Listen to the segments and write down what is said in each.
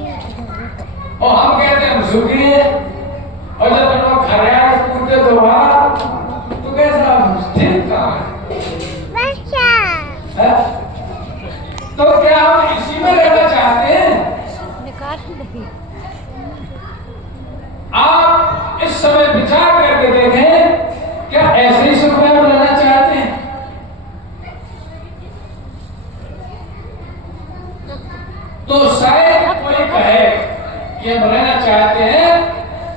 और हम कहते हैं हम सुखी हैं, और जब लोग खरियार पूछते दोबारा तो कैसा ठीक कहाँ है? तो क्या हम इसी में रहना चाहते हैं? आप इस समय विचार करके देखें, क्या ऐसे ही सुख में हम रहना चाहते हैं? तो शायद कोई कहे कि हम रहना चाहते हैं,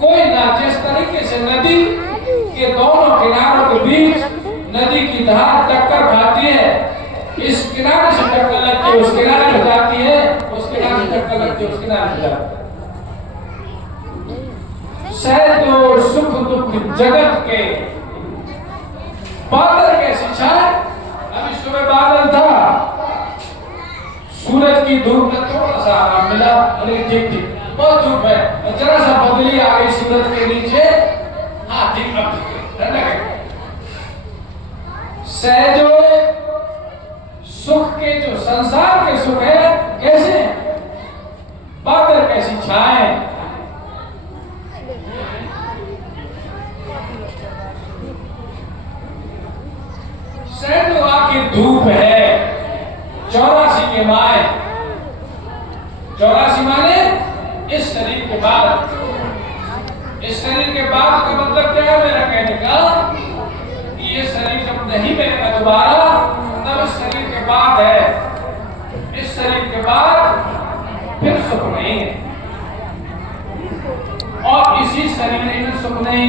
कोई ना जिस तरीके से नदी के दोनों किनारों के बीच नदी की धार टक्कर खाती है, इस किनारे से टक्कर लगती है उस किनारे हो जाती है, उस किनारे से टक्कर लगती है उस किनारे हो जाती है। शायद जो सुख दुख जगत के बादल कैसी छाए, अभी सुबह बादल था, सूरज की धूप में थोड़ा सा आराम मिला, अरे ठीक ठीक बहुत धूप है, जरा सा बदली आ गई सूरज के नीचे, हाँ ठीक अब ठंडक है। सहजो सुख के जो संसार के सुख है कैसे बादल कैसी छाए, सहजो आके धूप है 84 के माए, 84 माने इस शरीर के बाद, इस शरीर के बाद का मतलब क्या है मेरा कहने का, कि ये शरीर जब नहीं मिलेगा दोबारा तब इस शरीर के बाद है, इस शरीर के बाद फिर सुख नहीं है, और इसी शरीर में सुख नहीं।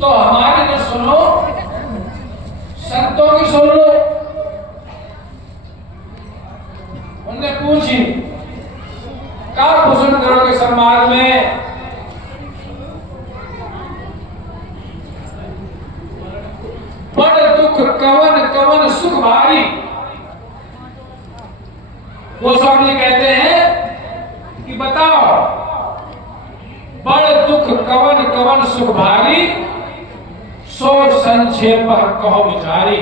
तो हमारी जो सुनो, संतों की सुन लो, उनने पूछी क्या पोषण करोगे समाज में, बड़ दुख कवन कवन सुख भारी। वो स्वामी जी कहते हैं कि बताओ बड़ दुख कवन कवन सुख भारी, सो संक्षेप कहो विचारी।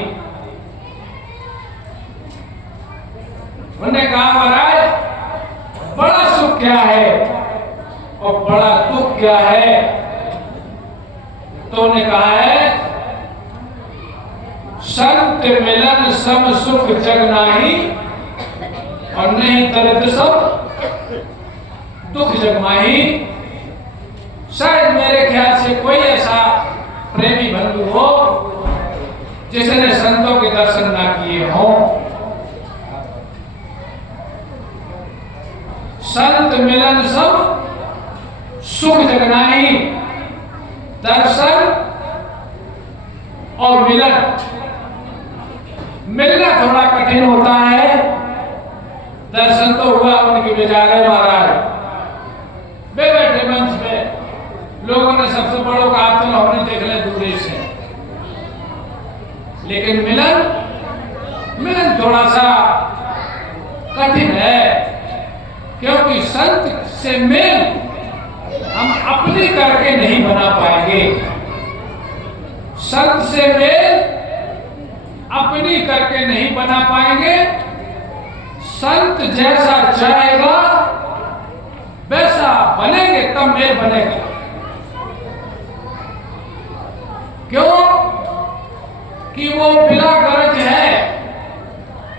उन्होंने कहा महाराज बड़ा सुख क्या है और बड़ा दुख क्या है, तो उन्होंने कहा है संत मिलन सम सुख जग नाही, और नहीं दर्द सब दुख जग माही। शायद मेरे ख्याल से कोई ऐसा प्रेमी बंधु हो जिसने संतों के दर्शन ना किए हों। संत मिलन सब सुख जग नाही, दर्शन और मिलन, मिलना थोड़ा कठिन होता है, दर्शन तो हुआ उनके बेचारे महाराज, वे बैठे मंच पे, लोगों ने सबसे बड़ों का आप चलो हमने देख ले दूरी से, लेकिन मिलन, मिलन थोड़ा सा कठिन है, क्योंकि संत से मेल हम अपनी करके नहीं बना पाएंगे, संत से मेल अपनी करके नहीं बना पाएंगे। संत जैसा चाहेगा वैसा बनेंगे तब मेल बनेगा। क्यों? कि वो बिना गरज है,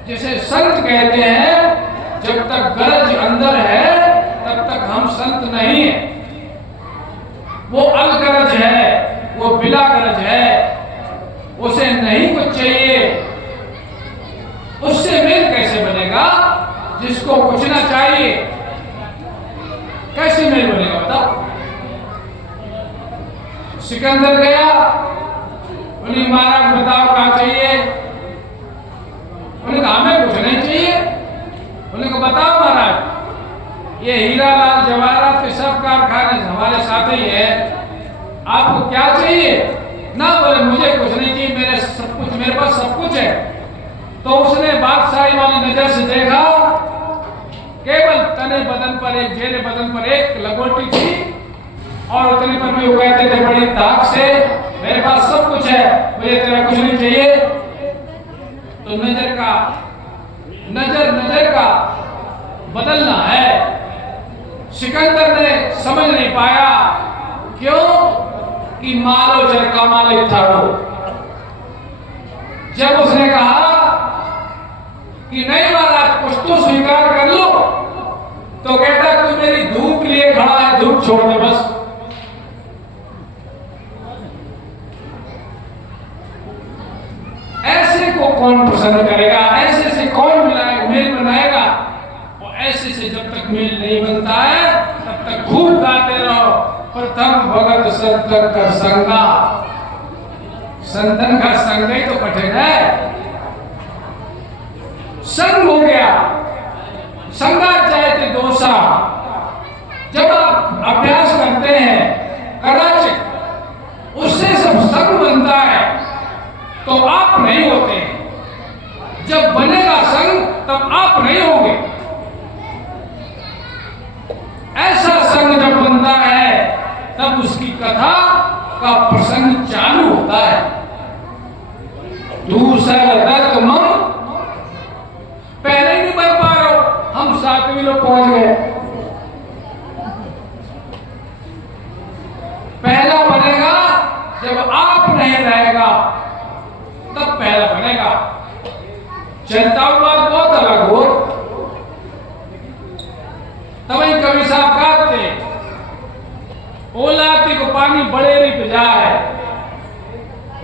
जिसे संत कहते हैं, जब तक गरज अंदर है तब तक हम संत नहीं है। वो अलगरज है, वो बिला गरज है, उसे नहीं कुछ चाहिए, उससे मेल कैसे बनेगा? जिसको कुछ ना चाहिए कैसे मेल बनेगा बताओ? सिकंदर गया, उन्हें महाराज बताओ क्या चाहिए, उन्हें कहा हमें कुछ नहीं चाहिए, उन्हें कहा बताओ महाराज ये हीरा लाल जवाहरात के सब कारखाने हमारे साथ ही है, आपको क्या चाहिए? ना बोले मुझे कुछ नहीं चाहिए, मेरे सब कुछ, मेरे पास सब कुछ है। तो उसने बादशाही वाली नजर से देखा, केवल तने बदन पर एक, जेरे बदन पर एक लंगोटी थी, और उतने पर भी वो कहते थे बड़ी ताक से मेरे पास सब कुछ है, मुझे तेरा कुछ नहीं चाहिए। तो नजर का बदलना है। सिकंदर ने समझ नहीं पाया, क्यों कि मालो जर का मालिक था वो। जब उसने कहा कि नहीं महाराज कुछ तो स्वीकार कर लो, तो कहता तू मेरी धूप लिए खड़ा है, धूप छोड़ दे बस। ऐसे को कौन पसंद करेगा, ऐसे से कौन मेल बनाएगा। और ऐसे से जब तक मेल नहीं बनता है तब तक खूब गाते रहो, प्रथम भगत संतन कर संगा। संतन का संग ही तो कठिन है। संग हो गया, संगा चाहते दोषा। जब आप अभ्यास करते हैं कदाचित उससे सब संग बनता है, तो आप नहीं होते। जब बनेगा संग तब आप नहीं होंगे। ऐसा संग जब बनता है तब उसकी कथा का प्रसंग चालू होता है। दूसरा दत्त मम, पहले ही नहीं बन पा रहे हो, हम 7वीं लोग पहुंच गए। पहला बनेगा जब आप नहीं रहेगा, तब पहला बनेगा। चलता बात बहुत अलग हो। तभी कवि साहब कहते, ओलाती को पानी बड़ेरी पे जाए।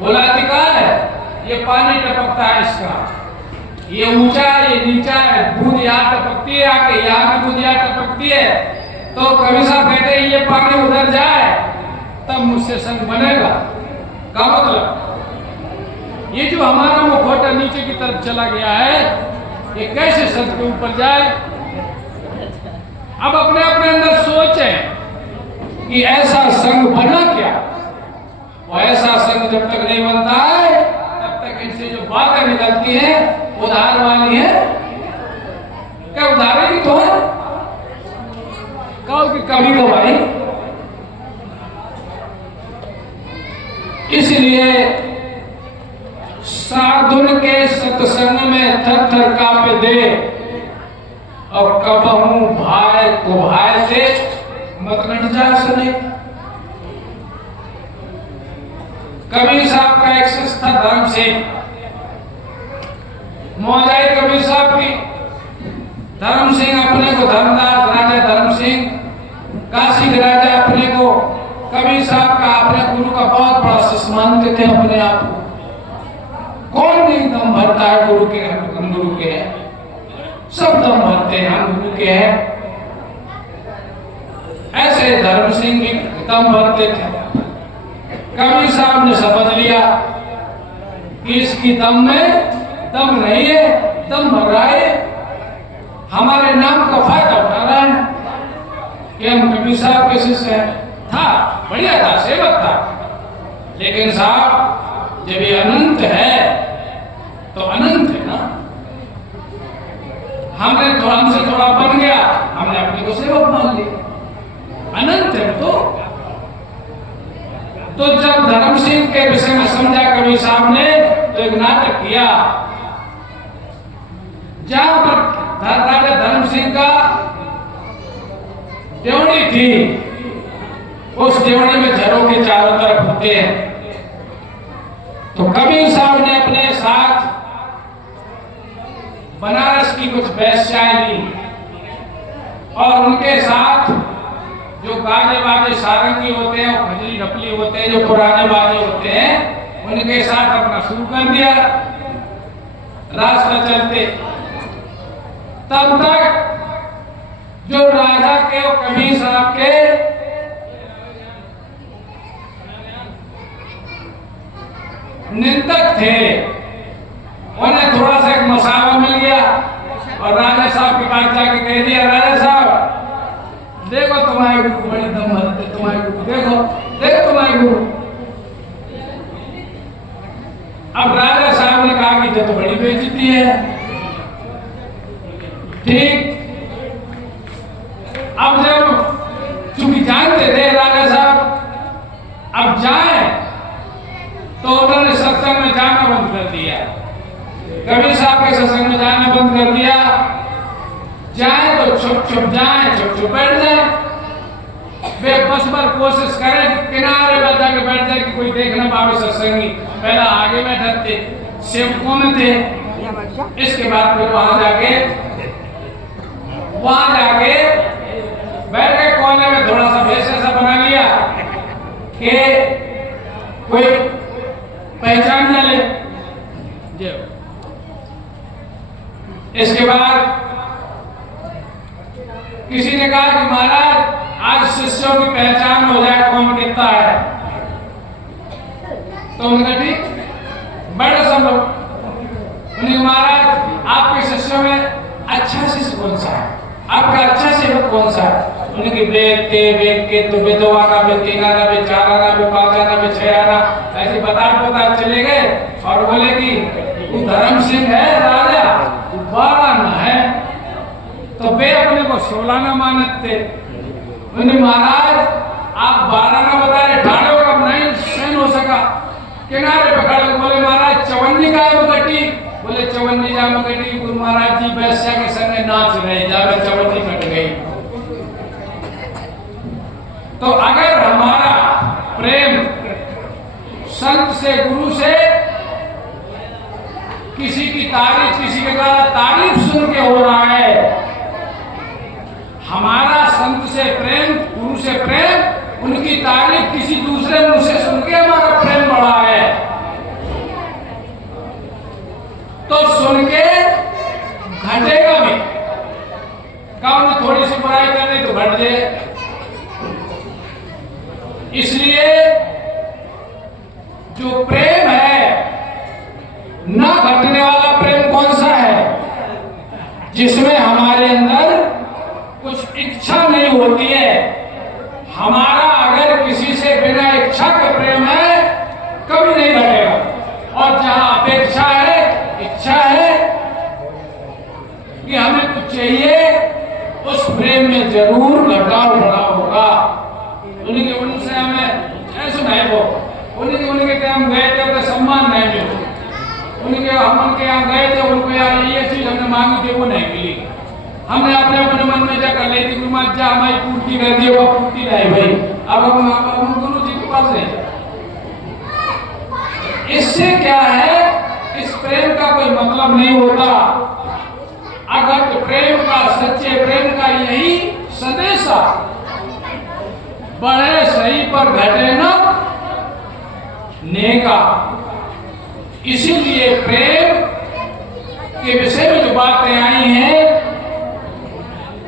ओलाती का है, ये पानी टपकता है इसका, ये ऊंचा है, ये नीचा है, बूंद यहाँ टपकती है, आके यहाँ की बूंद यहाँ टपकती है। तो कवि साहब कहते हैं ये पानी उधर जाए तब मुझसे संग बनेगा। का मतलब ये जो हमारा मुखौटा नीचे की तरफ चला गया है, ये कैसे संग के ऊपर जाए। अब अपने अपने अंदर सोचें कि ऐसा संग बना क्या। और ऐसा संग जब तक नहीं बनता है तब तक इनसे जो बातें निकलती हैं उधार वाली है। क्या उधार की तो है, कहो कि कभी कभाई। इसलिए साधुन के सत्संग में थर थर कांपे दे, और कबहू भाई को भाई से मत लड़ जा सुने। कबीर साहब का एक शिष्य था धर्म सिंह, मौजाई कबीर साहब की। धर्म सिंह अपने को धर्मदास, राजा धर्म सिंह, काशी के राजा अपने को कबीर साहब का, अपने गुरु का बहुत बड़ा शिष्य मानते थे अपने आप को। कौन नहीं दम भरता है गुरु के, हम गुरु के हैं, सब दम भरते हैं, हम गुरु के हैं। ऐसे धर्म सिंह भी दम भरते थे। कबीर साहब ने समझ लिया कि इसकी दम में दम नहीं है, दम भर रहा है, हमारे नाम का फायदा उठा रहा है कि हम कबीर साहब के शिष्य हैं। था बढ़िया था, सेवक था, लेकिन साहब जब ये अनंत है तो अनंत है ना। हमसे थोड़ा बन गया, हमने अपने को सेवक मान लिया। अनंत है तो जब धर्म सिंह के विषय में समझा कबीर साहब ने, तो एक नाटक किया जहां पर राजा धर्म सिंह का देवड़ी थी। उस देवड़ी में झरों के चारों तरफ होते हैं। तो कबीर साहब ने अपने साथ बनारस की कुछ वैश्याएं ली, और उनके साथ जो गाजे बाजे सारंगी होते हैं और खजरी ढपली होते हैं, जो पुराने बाजे होते हैं, उनके साथ अपना शुरू कर दिया रास्ता चलते। तब तक जो राजा के और कबीर साहब के निंदक थे, उन्हें थोड़ा सा एक मसावा मिल गया, और राजा साहब के पास जाके कह दिया, राजा साहब देखो तुम्हारे गुरु को बड़ी दम भरते, तुम्हारे गुरु देखो तुम्हारे गुरु। अब राजा साहब ने कहा कि ये तो बड़ी बेइज्जती है। ठीक, अब जब चूंकि जानते थे राजा साहब अब जाए, तो उन्होंने सत्संग में जाना बंद कर दिया। कबीर साहब के सत्संग में जाना बंद कर दिया। जाए तो छुप छुप जाए, छुप छुप बैठ जाए। वे बस बार कोशिश करें कि किनारे पर जाके बैठ जाए कि कोई देख ना पावे सत्संगी। पहला आगे बैठे थे, सेवकों में थे। इसके बाद फिर वहां जाके बैठ गए कोने में, थोड़ा सा भेष ऐसा बना लिया कि कोई पहचान न ले। इसके बाद किसी ने कहा कि महाराज आज शिष्यों की पहचान हो जाए कौन कितना है। तो उन्होंने ठीक बैठो सब लोग। उन्हें महाराज आपके शिष्यों में अच्छा शिष्य कौन सा है, आपका अच्छा सेवक कौन सा है? उनकी वेद के तो वेदवाना में 3 आना में 4 आना में 5 आना में 6 आना ऐसे बता चले गए और बोले कि धर्म सिंह है राजा, 12 आना है। तो वे अपने को 16 आना मानते थे। उन्हें महाराज आप 12 आना बताए, ठाड़े और अब नहीं सहन हो सका, किनारे पे खड़े बोले महाराज चवन्नी का है मगटी। बोले चवन्नी जा मगटी, गुरु महाराज जी वैश्या के संग नाच रहे, जाकर चवन्नी कट गई। तो अगर हमारा प्रेम संत से, गुरु से, किसी की तारीफ, किसी के द्वारा तारीफ सुन के हो रहा है, हमारा संत से प्रेम, गुरु से प्रेम, उनकी तारीफ किसी दूसरे मुंह से सुन के हमारा प्रेम बढ़ा है, तो सुन के घटेगा भी। कौन थोड़ी सी बुराई करने तो घट जाए। इसलिए जो प्रेम है, ना घटने वाला प्रेम कौन सा है? जिसमें हमारे अंदर कुछ इच्छा नहीं होती है। हमारा अगर किसी से बिना इच्छा के प्रेम है, कभी नहीं घटेगा। और जहां अपेक्षा है, इच्छा है कि हमें कुछ चाहिए, उस प्रेम में जरूर घटाव बढ़ाव होगा। उनसे हमें ऐसा नहीं वो उनके टाइम गए थे, उनका सम्मान नहीं मिला। हम उनके यहाँ गए थे, उनको यार ये चीज हमने मांगी थी वो नहीं मिली। हमने अपने मन में जा कर ली थी, गुरु महाराज जा हमारी पूर्ति कर दी, वो पूर्ति नहीं भाई। अब हम गुरु जी के पास नहीं। इससे क्या है, इस प्रेम का कोई मतलब नहीं होता। अगर प्रेम का, सच्चे प्रेम का यही संदेशा, बढ़े सही पर घटे न नेका। इसीलिए प्रेम के विषय में जो बातें आई हैं,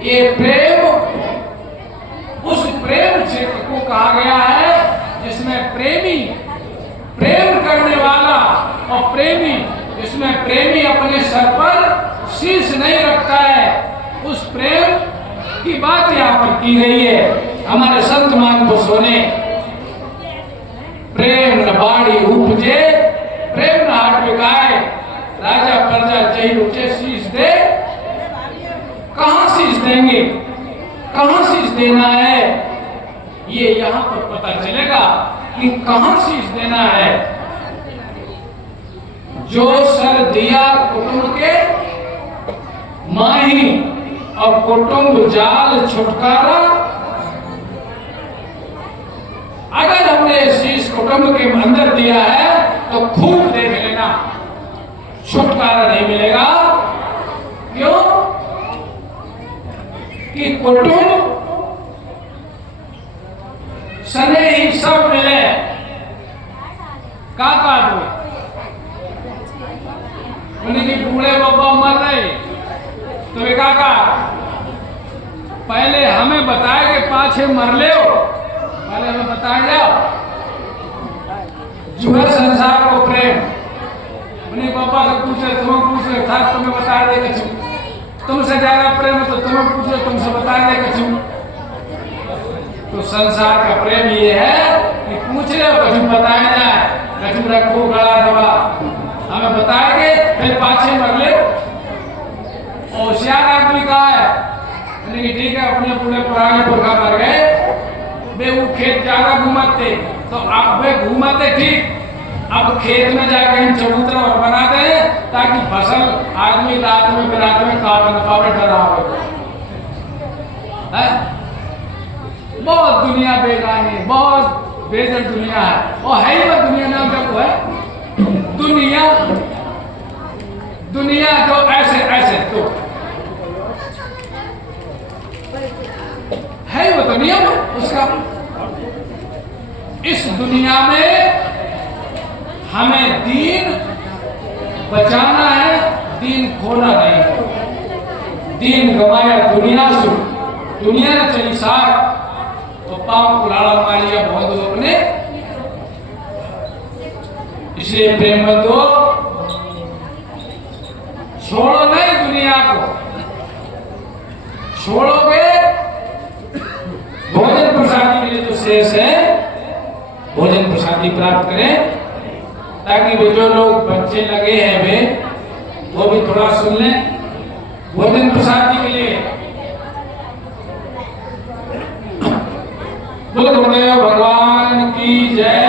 ये प्रेम उस प्रेम क्षेत्र को कहा गया है जिसमें प्रेमी, प्रेम करने वाला और प्रेमी, जिसमें प्रेमी अपने सर पर शीश नहीं रखता है, उस प्रेम की बात यहाँ पर की गई है हमारे संत महापुरुषों ने। प्रेम न बाड़ी उपजे, प्रेम न हाट बिकाए, राजा प्रजा जय उठे शीश दे। कहां शीश देंगे, कहां शीश देना है, ये यहां पर पता चलेगा कि कहां शीश देना है। जो सर दिया कुटुंब के माही, और कुटुंब जाल छुटकारा। अगर हमने शीश कुटुंब के अंदर दिया है तो खूब देख लेना, छुटकारा नहीं मिलेगा। क्यों? कि कुटुंब सने ही सब मिले। काका दो उनके बूढ़े बाबा मर रहे, तो वे काका पहले हमें बताए कि पाछे मर ले हो, पहले हमें बताए जाओ। जो है संसार को प्रेम, उन्हें पापा से पूछे, तुम्हें पूछे था, तुम्हें बता देगा छू, तुमसे ज्यादा प्रेम तो तुम्हें पूछे, तुमसे बता देगा छू। तो संसार का प्रेम ये है कि पूछ ले कछु बताया जाए, कछु रखो गला दबा, हमें बताएंगे फिर पाछे मर ले। होशियार आदमी का है, ठीक है अपने पूरे पुराने पुरखा मर गए, वे वो खेत ज्यादा घूमते, तो अब वे घूमते ठीक, अब खेत में जाकर हम चबूतरा और बनाते हैं ताकि फसल आदमी रात में काट न पावे, डरा हो। बहुत दुनिया बेगानी, बहुत बेजर दुनिया है। और है ही वो दुनिया नाम क्या को है? दुनिया, दुनिया जो ऐसे ऐसे तो है वो दुनिया में उसका। इस दुनिया में हमें दीन बचाना है, दीन खोना नहीं। दीन गवाया दुनिया से, दुनिया ने चली सार तो पाप कुलाड़ा मारिया बहुत अपने। इसलिए प्रेम बंधु, छोड़ो नहीं दुनिया को, छोड़ोगे भोजन प्रसादी के लिए तो शेष है, भोजन प्रसादी प्राप्त करें, ताकि वो जो लोग बच्चे लगे हैं वे वो भी थोड़ा सुन लें। भोजन प्रसादी के लिए बोलो गुरुदेव भगवान की जय।